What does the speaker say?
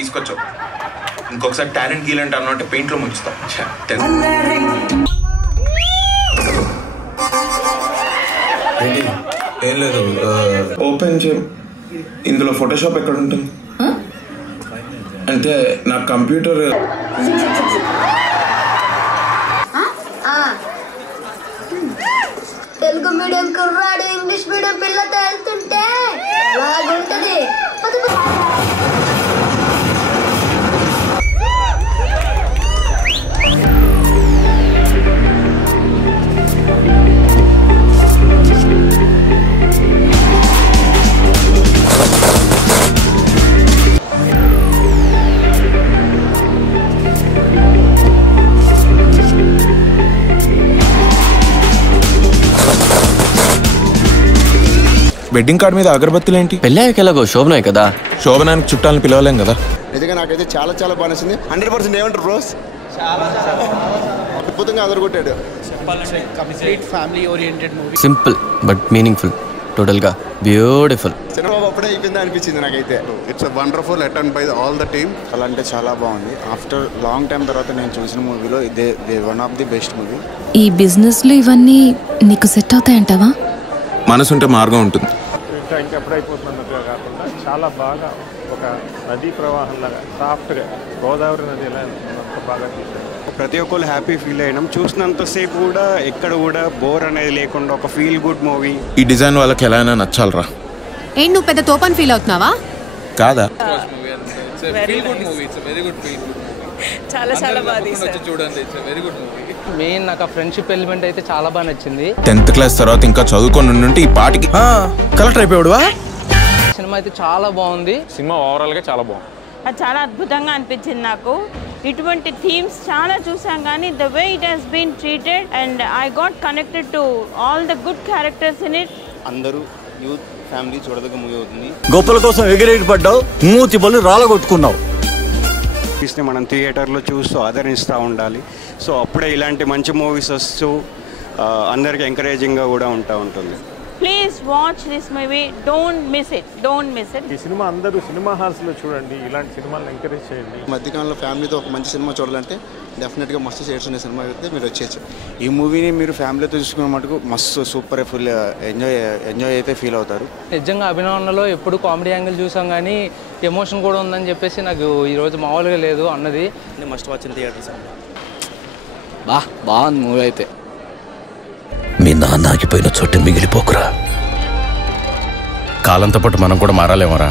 తీసుకొచ్చావు. ఇంకొకసారి టాలెంట్ గీలంటే అన్నట్టు పెయింట్లో ముంచుతాం. ఏం లేదు, ఓపెన్ చే. ఇందులో ఫోటోషాప్ ఎక్కడ ఉంటుంది అంటే నా కంప్యూటర్. తెలుగు మీడియం కుర్రాడు ఇంగ్లీష్ మీడియం పిల్లతో వెళ్తుంటే అలాగుంటది. వెడ్డింగ్ కార్డ్ మీద అగరబత్తులు ఏంటి? పెళ్ళాక ఎలాగో శోభనాయి కదా, శోభనానికి చుట్టాలను పిలవలేం కదా. నిజంగా నాకైతే చాలా చాలా బాగా నచ్చింది. 100% ఏమంటారు బ్రోస్? అద్భుతంగా అదరగొట్టాడు. సింపుల్ బట్ మీనింగ్ఫుల్, టోటల్ గా బ్యూటిఫుల్. చంద్రబాబు అప్పుడే అయిపోయిందా అనిపించింది నాకైతే. It's a wonderful attempt by all the team. చాలా అంటే చాలా బాగుంది. ఆఫ్టర్ లాంగ్ టైం తర్వాత నేను చూసిన మూవీలో ఇదే one of the best movie. ఈ బిజినెస్ లో ఇవన్నీ నీకు సెట్ అవుతాయంటావా? మనసుంటే మార్గం ఉంటుంది. ఇంకెప్పుడైపోతున్నట్టుగా కాకుండా చాలా బాగా ఒక నదీ ప్రవాహంలాగా సాఫ్ట్గా గోదావరి నది ఎలా అంత బాగా తీశారు. ప్రతి ఒక్కరు హ్యాపీ ఫీల్ అయినాం. చూసినంతసేపు కూడా ఎక్కడ కూడా బోర్ అనేది లేకుండా ఒక ఫీల్ గుడ్ మూవీ. ఈ డిజైన్ వాళ్ళకి ఎలా అయినా నచ్చాలరా. ఏంటి నువ్వు పెద్ద తోపని ఫీల్ అవుతున్నావా? కాదా? చాలా చాలా బాగా తీశారు. చూడండి, వెరీ గుడ్ మూవీ. మెయిన్ నాకు ఆ ఫ్రెండ్షిప్ ఎలిమెంట్ అయితే చాలా బాగా నచ్చింది. 10th క్లాస్ తర్వాత ఇంకా చదువుకొని ఉంటే ఈ పాటికి కలెక్టర్ అయిపోయాడువా. సినిమా అయితే చాలా బాగుంది. సినిమా ఓవరాల్ గా చాలా బాగుంది. అది చాలా అద్భుతంగా అనిపించింది నాకు. ఇటువంటి థీమ్స్ చాలా చూసాం కానీ the way it has been treated and I got connected to all the good characters in it. అందరూ యూత్ ఫ్యామిలీ చూడదగ్గ మూవీ అవుతుంది. గొప్పల కోసం ఎగిరేటి పడ్డావు, మూతి బళ్ళు రాలగొట్టుకున్నావు. మనం థియేటర్లో చూస్తూ ఆదరిస్తూ ఉండాలి. సో అప్పుడే ఇలాంటి మంచి మూవీస్ వస్తూ అందరికి ఎంకరేజింగ్గా కూడా ఉంటుంది. Please watch this movie, don't miss it, don't miss it. ఈ సినిమా అందరూ సినిమా హాల్స్ లో చూడండి. ఇలాంటి సినిమాలను ఎంకరేజ్ చేయండి. మధ్యకాలంలో ఫ్యామిలీతో ఒక మంచి సినిమా చూడాలంటే డెఫినెట్గా మస్తు షేడ్స్ ఉన్న సినిమా అయితే మీరు వచ్చేయచ్చు. ఈ మూవీని మీరు ఫ్యామిలీతో చూసుకున్న మటుకు మస్తు సూపర్ ఫుల్ ఎంజాయ్ అయితే ఫీల్ అవుతారు. నిజంగా అభినవనలో ఎప్పుడు కామెడీ యాంగిల్ చూసాం కానీ ఎమోషన్ కూడా ఉందని చెప్పేసి నాకు ఈరోజు మామూలుగా లేదు అన్నది. Must watch in theatres. బాగుంది మూవీ అయితే. మీ నాన్న ఆగిపోయిన చోట మిగిలిపోకురా. కాలంతో పాటు మనం కూడా మారాలేమరా.